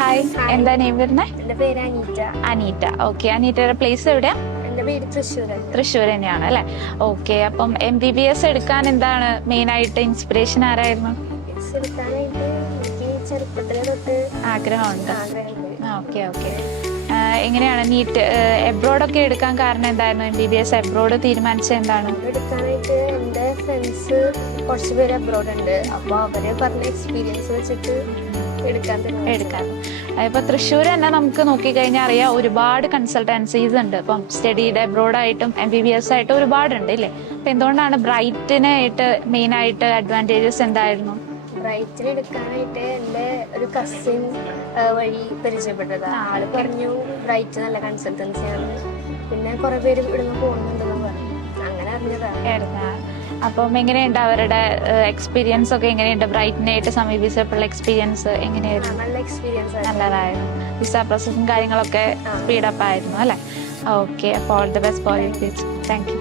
Hi, എന്താ name വരുന്നത്? എന്റെ പേര് അനീറ്റ. അനീറ്റ. ഓക്കെ, അനീറ്റയുടെ പ്ലേസ് എവിടെയാ? എന്റെ വീട് തൃശ്ശൂർ. തൃശ്ശൂർ തന്നെയാണ് അല്ലേ? ഓക്കെ. അപ്പം MBBS എടുക്കാൻ എന്താണ് മെയിൻ ആയിട്ട് ഇൻസ്പിറേഷൻ ആരായിരുന്നു? എടുക്കാനായിട്ട് എനിക്ക് ചെറുപ്പത്തിലെ തൊട്ട് ആഗ്രഹമുണ്ട്. ആഗ്രഹമുണ്ട്. Okay okay. എങ്ങനെയാണ് നീറ്റ് എബ്രോഡൊക്കെ എടുക്കാൻ കാരണം എന്തായിരുന്നു? MBBS എബ്രോഡ് തീരുമാനിച്ചത് എന്താണ്? എടുക്കാനായിട്ട് എൻ്റെ ഫ്രണ്ട്സ് കുറച്ച് പേര് അബ്രോഡ് ഉണ്ട്. അപ്പോൾ അവര് പറഞ്ഞ എക്സ്പീരിയൻസ് വെച്ചിട്ട് എടുക്കാൻ. ഇപ്പൊ തൃശ്ശൂർ തന്നെ നമുക്ക് നോക്കിക്കഴിഞ്ഞാൽ അറിയാം, ഒരുപാട് കൺസൾട്ടൻസീസ് ഉണ്ട്. ഇപ്പം സ്റ്റഡിയുടെ എബ്രോഡായിട്ടും MBBS ആയിട്ടും ഒരുപാടുണ്ട് ഇല്ലേ? അപ്പൊ എന്തുകൊണ്ടാണ് ബ്രൈറ്റിനായിട്ട് മെയിൻ ആയിട്ട് അഡ്വാൻറ്റേജസ് എന്തായിരുന്നു? ബ്രൈറ്റിന് എടുക്കാനായിട്ട് എൻ്റെ ഒരു കസിൻ വഴി പരിചയപ്പെട്ടതാണ്. ആള് പറഞ്ഞു ബ്രൈറ്റ് നല്ല കൺസൾട്ടൻസിയാണ്, പിന്നെ കുറെ പേര് ഇവിടുന്ന് പോകുന്നുണ്ടെന്ന് പറഞ്ഞു. അങ്ങനെ അറിഞ്ഞതാണ്. അപ്പം എങ്ങനെയുണ്ട് അവരുടെ എക്സ്പീരിയൻസ് ഒക്കെ? എങ്ങനെയുണ്ട് ബ്രൈറ്റിനായിട്ട് സമീപിച്ചപ്പോഴുള്ള എക്സ്പീരിയൻസ് എങ്ങനെയായിരുന്നു? നല്ല എക്സ്പീരിയൻസ് നല്ലതായിരുന്നു. വിസ പ്രോസസും കാര്യങ്ങളൊക്കെ സ്പീഡപ്പ് ആയിരുന്നു അല്ലേ? ഓക്കെ. അപ്പോൾ all the best for your future. Thank you.